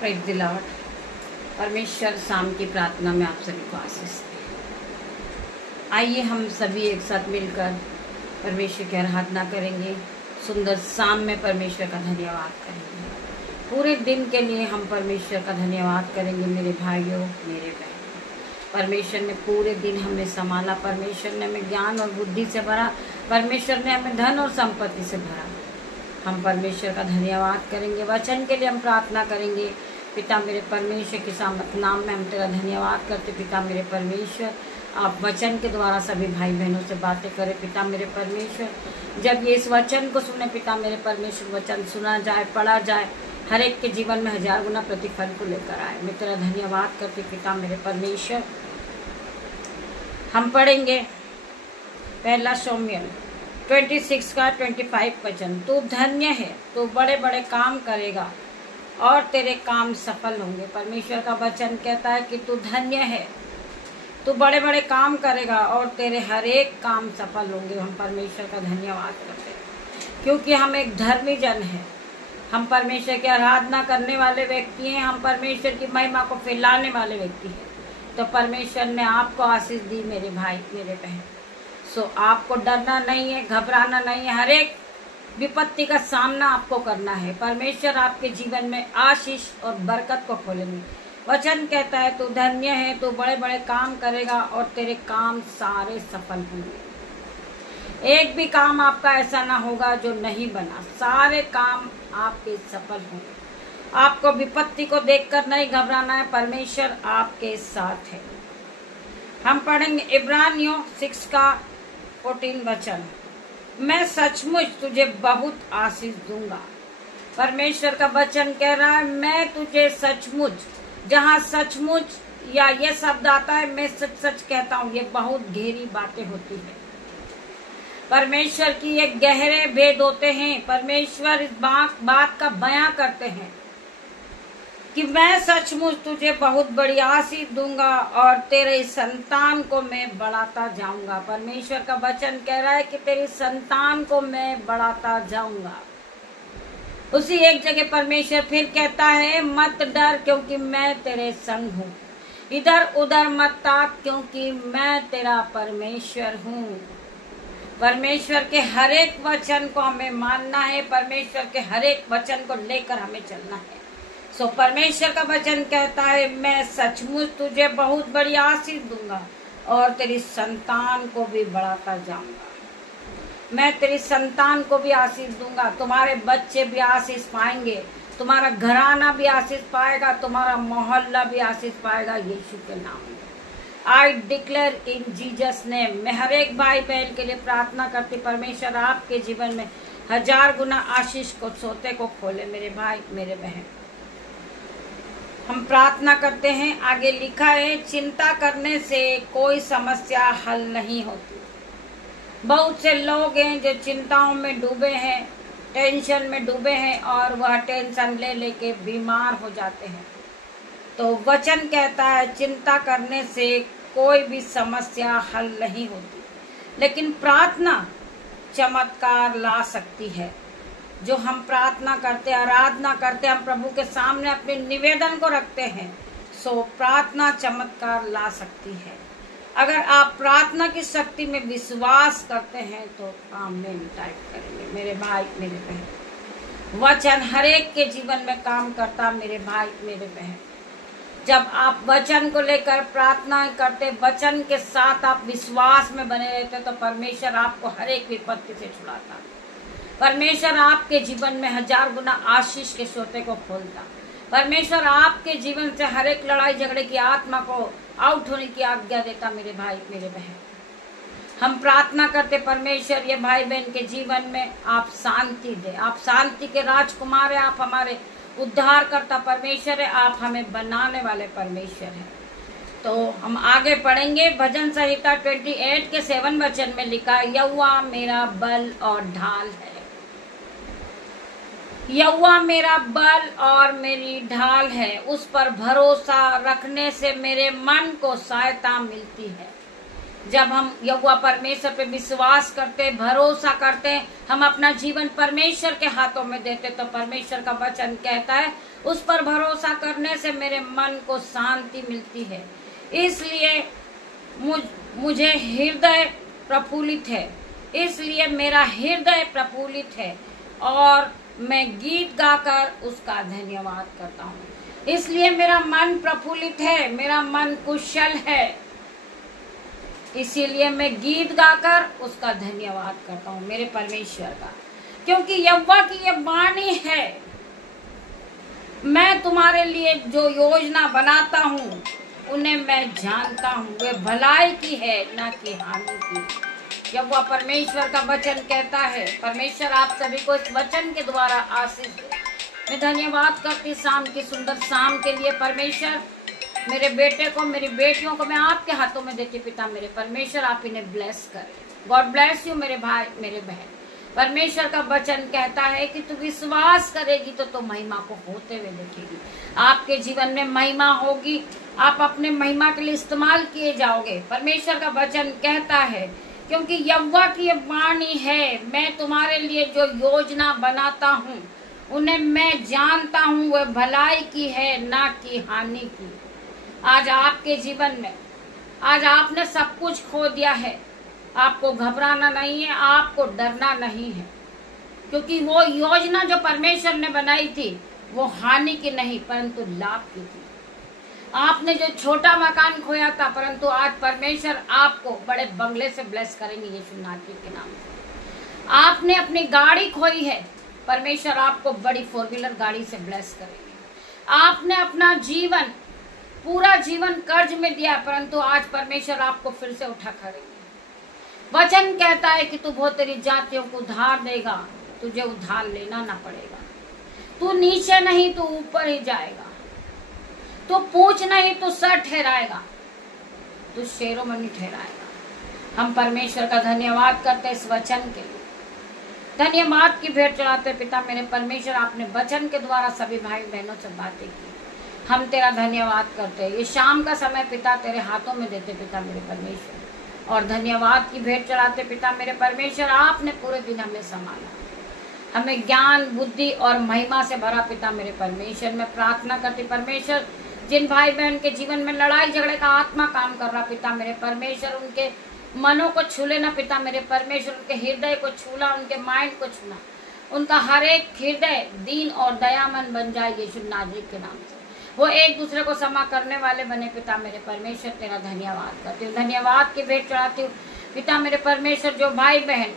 Praise the Lord. परमेश्वर शाम की प्रार्थना में आप सभी को आशीष दे। आइए हम सभी एक साथ मिलकर परमेश्वर की आराधना करेंगे। सुंदर शाम में परमेश्वर का धन्यवाद करेंगे। पूरे दिन के लिए हम परमेश्वर का धन्यवाद करेंगे। मेरे भाइयों, मेरे बहनों, परमेश्वर ने पूरे दिन हमें संभाला। परमेश्वर ने हमें ज्ञान और बुद्धि से भरा। परमेश्वर ने हमें धन और संपत्ति से भरा। हम परमेश्वर का धन्यवाद करेंगे। वचन के लिए हम प्रार्थना करेंगे। पिता मेरे परमेश्वर के सामर्थ नाम में हम तेरा धन्यवाद करते। पिता मेरे परमेश्वर, आप वचन के द्वारा सभी भाई बहनों से बातें करें। पिता मेरे परमेश्वर, जब ये इस वचन को सुने, पिता मेरे परमेश्वर, वचन सुना जाए, पढ़ा जाए, हर एक के जीवन में 1000 गुना प्रतिफल को लेकर आए। मैं तेरा धन्यवाद करती पिता मेरे परमेश्वर। हम पढ़ेंगे पहला शमूएल 26 का 25 वचन। तू धन्य है, तू बड़े बड़े काम करेगा और तेरे काम सफल होंगे। परमेश्वर का वचन कहता है कि तू धन्य है, तू बड़े बड़े काम करेगा और तेरे हर एक काम सफल होंगे। हम परमेश्वर का धन्यवाद करते हैं क्योंकि हम एक धर्मी जन है। हम परमेश्वर की आराधना करने वाले व्यक्ति हैं। हम परमेश्वर की महिमा को फैलाने वाले व्यक्ति हैं। तो परमेश्वर ने आपको आशीष दी मेरे भाई, मेरे बहन। सो आपको डरना नहीं है, घबराना नहीं है। हर एक विपत्ति का सामना आपको करना है। परमेश्वर आपके जीवन में आशीष और बरकत को खोलेंगे। वचन कहता है तू धन्य है, तू बड़े बड़े काम करेगा और तेरे काम सारे सफल होंगे। एक भी काम आपका ऐसा ना होगा जो नहीं बना। सारे काम आपके सफल होंगे। आपको विपत्ति को देखकर नहीं घबराना है। परमेश्वर आपके साथ है। हम पढ़ेंगे इब्रानियों 6 का 14 वचन। मैं सचमुच तुझे बहुत आशीष दूंगा। परमेश्वर का वचन कह रहा है मैं तुझे सचमुच, जहाँ सचमुच या ये शब्द आता है, मैं सच सच कहता हूँ, ये बहुत गहरी बातें होती है। परमेश्वर की ये गहरे भेद होते हैं। परमेश्वर इस बात का बयां करते हैं कि मैं सचमुच तुझे बहुत बड़ी आशीष दूंगा और तेरे संतान को मैं बढ़ाता जाऊंगा। परमेश्वर का वचन कह रहा है कि तेरी संतान को मैं बढ़ाता जाऊंगा। उसी एक जगह परमेश्वर फिर कहता है मत डर क्योंकि मैं तेरे संग हूँ। इधर उधर मत ताक क्योंकि मैं तेरा परमेश्वर हूँ। परमेश्वर के हर एक वचन को हमें मानना है। परमेश्वर के हर एक वचन को लेकर हमें चलना है। सो परमेश्वर का वचन कहता है मैं सचमुच तुझे बहुत बड़ी आशीष दूंगा और तेरी संतान को भी बढ़ाता जाऊंगा। मैं तेरी संतान को भी आशीष दूंगा। तुम्हारे बच्चे भी आशीष पाएंगे। तुम्हारा घराना भी आशीष पाएगा। तुम्हारा मोहल्ला भी आशीष पाएगा यीशु के नाम में। I declare in Jesus name. मैं हर एक भाई बहन के लिए प्रार्थना करती परमेश्वर आपके जीवन में 1000 गुना आशीष को सोते को खोले। मेरे भाई, मेरे बहन, हम प्रार्थना करते हैं। आगे लिखा है चिंता करने से कोई समस्या हल नहीं होती। बहुत से लोग हैं जो चिंताओं में डूबे हैं, टेंशन में डूबे हैं और वह टेंशन ले लेके बीमार हो जाते हैं। तो वचन कहता है चिंता करने से कोई भी समस्या हल नहीं होती, लेकिन प्रार्थना चमत्कार ला सकती है। जो हम प्रार्थना करते, आराधना करते, हम प्रभु के सामने अपने निवेदन को रखते हैं, सो प्रार्थना चमत्कार ला सकती है। अगर आप प्रार्थना की शक्ति में विश्वास करते हैं तो आमीन टाइप करेंगे। मेरे भाई, मेरे बहन, वचन हर एक के जीवन में काम करता। मेरे भाई, मेरे बहन, जब आप वचन को लेकर प्रार्थना करते, वचन के साथ आप विश्वास में बने रहते, तो परमेश्वर आपको हर एक विपत्ति से छुड़ाता। परमेश्वर आपके जीवन में 1000 गुना आशीष के सोते को खोलता। परमेश्वर आपके जीवन से हर एक लड़ाई झगड़े की आत्मा को आउट होने की आज्ञा देता। मेरे भाई, मेरे बहन, हम प्रार्थना करते परमेश्वर ये भाई बहन के जीवन में आप शांति दे। आप शांति के राजकुमार है। आप हमारे उद्धार करता परमेश्वर है। आप हमें बनाने वाले परमेश्वर है। तो हम आगे पढ़ेंगे। भजन संहिता 28 के 7 वचन में लिखा यहोवा मेरा बल और ढाल है। यहोवा मेरा बल और मेरी ढाल है। उस पर भरोसा रखने से मेरे मन को सहायता मिलती है। जब हम यहोवा परमेश्वर पे विश्वास करते, भरोसा करते, हम अपना जीवन परमेश्वर के हाथों में देते, तो परमेश्वर का वचन कहता है उस पर भरोसा करने से मेरे मन को शांति मिलती है। इसलिए मुझे हृदय प्रफुल्लित है, इसलिए मेरा हृदय प्रफुल्लित है और मैं गीत गाकर उसका धन्यवाद करता हूँ। इसलिए मेरा मन प्रफुल्लित है, मेरा मन कुशल है, इसीलिए मैं गीत गाकर उसका धन्यवाद करता हूँ मेरे परमेश्वर का, क्योंकि यहोवा की ये वाणी है, मैं तुम्हारे लिए जो योजना बनाता हूँ उन्हें मैं जानता हूँ, वे भलाई की है न कि हानि की। यहोवा परमेश्वर का वचन कहता है। परमेश्वर आप सभी को इस वचन के द्वारा आशीष दे। मैं धन्यवाद करती शाम की सुंदर शाम के लिए। परमेश्वर मेरे बेटे को, मेरी बेटियों को मैं आपके हाथों में देती पिता मेरे परमेश्वर, आप इन्हें ब्लेस करें। गॉड ब्लेस यू मेरे भाई मेरे बहन। परमेश्वर का वचन कहता है कि तू विश्वास करेगी तो महिमा को होते हुए देखेगी। आपके जीवन में महिमा होगी, आप अपने महिमा के लिए इस्तेमाल किए जाओगे। परमेश्वर का वचन कहता है क्योंकि यहोवा की ये वाणी है, मैं तुम्हारे लिए जो योजना बनाता हूँ उन्हें मैं जानता हूँ, वह भलाई की है ना कि हानि की। आज आपके जीवन में, आज आपने सब कुछ खो दिया है, आपको घबराना नहीं है, आपको डरना नहीं है, क्योंकि वो योजना जो परमेश्वर ने बनाई थी वो हानि की नहीं परंतु लाभ की थी। आपने जो छोटा मकान खोया था, परंतु आज परमेश्वर आपको बड़े बंगले से ब्लेस करेंगे यीशु नासरी के नाम से। आपने अपनी गाड़ी खोई है, परमेश्वर आपको बड़ी 4 व्हीलर गाड़ी से ब्लेस करेंगे। आपने अपना जीवन, पूरा जीवन कर्ज में दिया, परंतु आज परमेश्वर आपको फिर से उठा करेंगे। वचन कहता है कि तू बहुत तेरी जातियों को उधार देगा, तुझे उधार लेना ना पड़ेगा। तू नीचे नहीं तू ऊपर ही जाएगा, तू पूंछ नहीं तू सर ठहराएगा, तू शेरों में नहीं ठहराएगा। हम परमेश्वर का धन्यवाद करते इस वचन के लिए, धन्यवाद की भेंट चढ़ाते पिता मेरे परमेश्वर। आपने वचन के द्वारा सभी भाई बहनों से बातें की, हम तेरा धन्यवाद करते हैं। ये शाम का समय पिता तेरे हाथों में देते पिता मेरे परमेश्वर, और धन्यवाद की भेंट चढ़ाते पिता मेरे परमेश्वर। आपने पूरे दिन हमें संभाला, हमें ज्ञान बुद्धि और महिमा से भरा पिता मेरे परमेश्वर। मैं प्रार्थना करती परमेश्वर, जिन भाई बहन के जीवन में लड़ाई झगड़े का आत्मा काम कर रहा पिता मेरे परमेश्वर, उनके मनों को छू लेना पिता मेरे परमेश्वर, उनके हृदय को छूना, उनके माइंड को छूना, उनका हर एक हृदय दीन और दयामन बन जाए यीशु नासरी के नाम से। वो एक दूसरे को क्षमा करने वाले बने पिता मेरे परमेश्वर। तेरा धन्यवाद करती हूँ, धन्यवाद की भेंट चढ़ाती हूँ पिता मेरे परमेश्वर। जो भाई बहन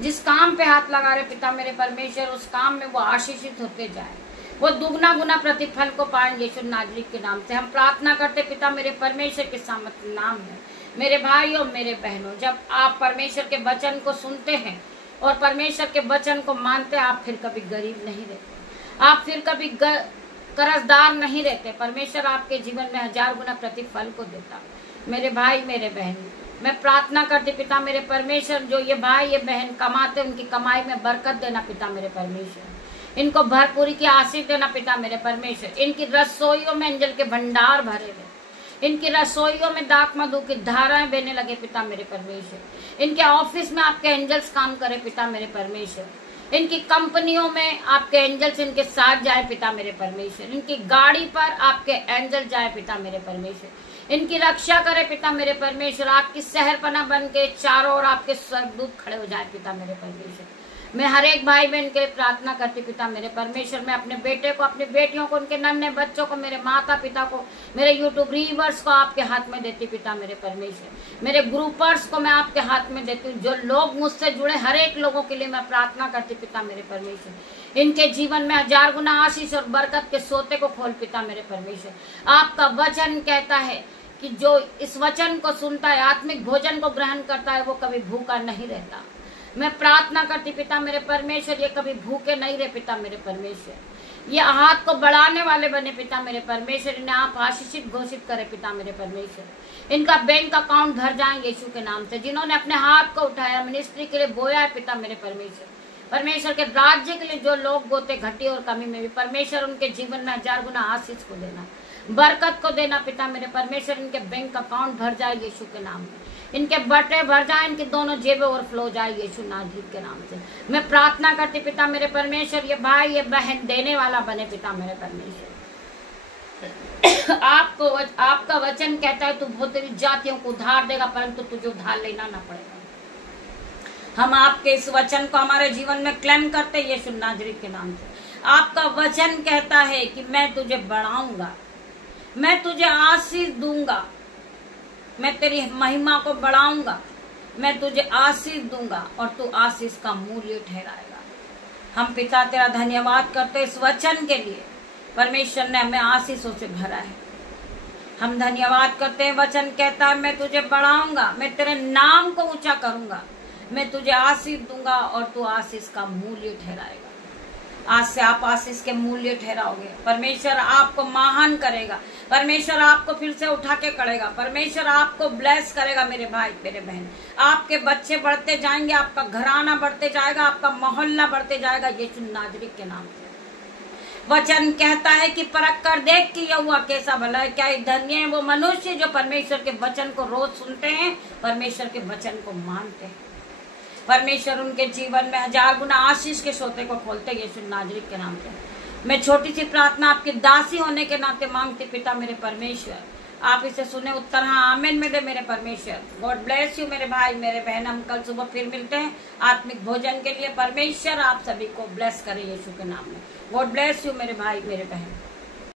जिस काम पे हाथ लगा रहे पिता मेरे परमेश्वर, उस काम में वो आशीषित होते जाए, वो दुगना गुना प्रतिफल को पाए यीशु नासरी के नाम से। हम प्रार्थना करते पिता मेरे परमेश्वर के सामर्थ्य नाम में। मेरे भाइयों मेरे बहनों, जब आप परमेश्वर के वचन को सुनते हैं और परमेश्वर के वचन को मानते, आप फिर कभी गरीब नहीं रहते, आप फिर कभी कर्जदार नहीं रहते। परमेश्वर आपके जीवन में 1000 गुना प्रतिफल को देता। मेरे भाई मेरे बहन, मैं प्रार्थना करती पिता मेरे परमेश्वर, जो ये भाई ये बहन कमाते, उनकी कमाई में बरकत देना पिता मेरे परमेश्वर। इनको भरपूरी की आशीष देना पिता मेरे परमेश्वर। इनकी रसोइयों में एंजल के भंडार भरे रहे, इनकी रसोइयों में दाख मधु की धाराएं बहने लगे पिता मेरे परमेश्वर। इनके ऑफिस में आपके एंजल्स काम करे पिता मेरे परमेश्वर। इनकी कंपनियों में आपके एंजल्स इनके साथ जाए पिता मेरे परमेश्वर। इनकी गाड़ी पर आपके एंजल जाए पिता मेरे परमेश्वर। इनकी रक्षा करे पिता मेरे परमेश्वर। आपकी शहरपना बन के चारों ओर आपके स्वर्गदूत खड़े हो जाए पिता मेरे परमेश्वर। मैं हर एक भाई बहन के लिए प्रार्थना करती पिता मेरे परमेश्वर। मैं अपने बेटे को, अपनी बेटियों को, उनके नन्हे बच्चों को, मेरे माता पिता को, मेरे यूट्यूब रीवर्स को आपके हाथ में देती पिता मेरे परमेश्वर। मेरे ग्रुपर्स को मैं आपके हाथ में देती हूँ। जो लोग मुझसे जुड़े हर एक लोगों के लिए मैं प्रार्थना करती पिता मेरे परमेश्वर। इनके जीवन में 1000 गुना आशीष और बरकत के सोते को खोल पिता मेरे परमेश्वर। आपका वचन कहता है कि जो इस वचन को सुनता है, आत्मिक भोजन को ग्रहण करता है, वो कभी भूखा नहीं रहता। मैं प्रार्थना करती पिता मेरे परमेश्वर, ये कभी भूखे नहीं रहे पिता मेरे परमेश्वर। ये हाथ को बढ़ाने वाले बने पिता मेरे परमेश्वर। इन्हें आप आशीषित घोषित करें पिता मेरे परमेश्वर। इनका बैंक अकाउंट भर जाए यीशु के नाम से। जिन्होंने अपने हाथ को उठाया, मिनिस्ट्री के लिए बोया है पिता मेरे परमेश्वर। परमेश्वर के राज्य के लिए जो लोग बोते घटी और कमी में भी, परमेश्वर उनके जीवन में 1000 गुना आशीष को देना, बरकत को देना पिता मेरे परमेश्वर। इनके बैंक अकाउंट भर जाए यीशु के नाम में। इनके बटे भर जाए, इनके दोनों जेबें ओवरफ्लो जाए यीशु नासरीत के नाम से। मैं प्रार्थना करती पिता मेरे परमेश्वर, ये भाई ये बहन देने वाला बने पिता मेरे परमेश्वर। आपका वचन कहता है तू बहुत तेरी जातियों को उधार देगा, परंतु तुझे उधार लेना ना पड़ेगा। हम आपके इस वचन को हमारे जीवन में क्लेम करते हैं यीशु नासरीत के नाम से। आपका वचन कहता है कि मैं तुझे बढ़ाऊंगा, मैं तुझे आशीष दूंगा, मैं तेरी महिमा को बढ़ाऊंगा, मैं तुझे आशीष दूंगा और तू आशीष का मूल्य ठहराएगा। हम पिता तेरा धन्यवाद करते इस वचन के लिए, परमेश्वर ने हमें आशीषों से भरा है। हम धन्यवाद करते हैं, वचन कहता है मैं तुझे बढ़ाऊंगा, मैं तेरे नाम को ऊंचा करूंगा, मैं तुझे आशीष दूंगा और तू आशीष का मूल्य ठहराएगा। आज से आप आशीष के मूल्य ठहराओगे। परमेश्वर आपको महान करेगा, परमेश्वर आपको फिर से उठा के करेगा, परमेश्वर आपको ब्लेस करेगा। मेरे भाई मेरे बहन, आपके बच्चे बढ़ते जाएंगे, आपका घराना बढ़ते जाएगा, आपका मोहल्ला बढ़ते जाएगा यीशु नासरीत के नाम से। वचन कहता है कि परख कर देख कि यहोवा कैसा भला है, क्या धन्य है वो मनुष्य जो परमेश्वर के वचन को रोज सुनते हैं, परमेश्वर के वचन को मानते हैं। परमेश्वर उनके जीवन में 1000 गुना आशीष के सोते को खोलते यीशु नासरीत के नाम से। मैं छोटी सी प्रार्थना आपकी दासी होने के नाते मांगती पिता मेरे परमेश्वर, आप इसे सुने, उत्तर हाँ आमीन में दे मेरे परमेश्वर। गॉड ब्लेस यू मेरे भाई मेरे बहन। हम कल सुबह फिर मिलते हैं आत्मिक भोजन के लिए। परमेश्वर आप सभी को ब्लेस करे यीशु के नाम में। गॉड ब्लेस यू मेरे भाई मेरे बहन।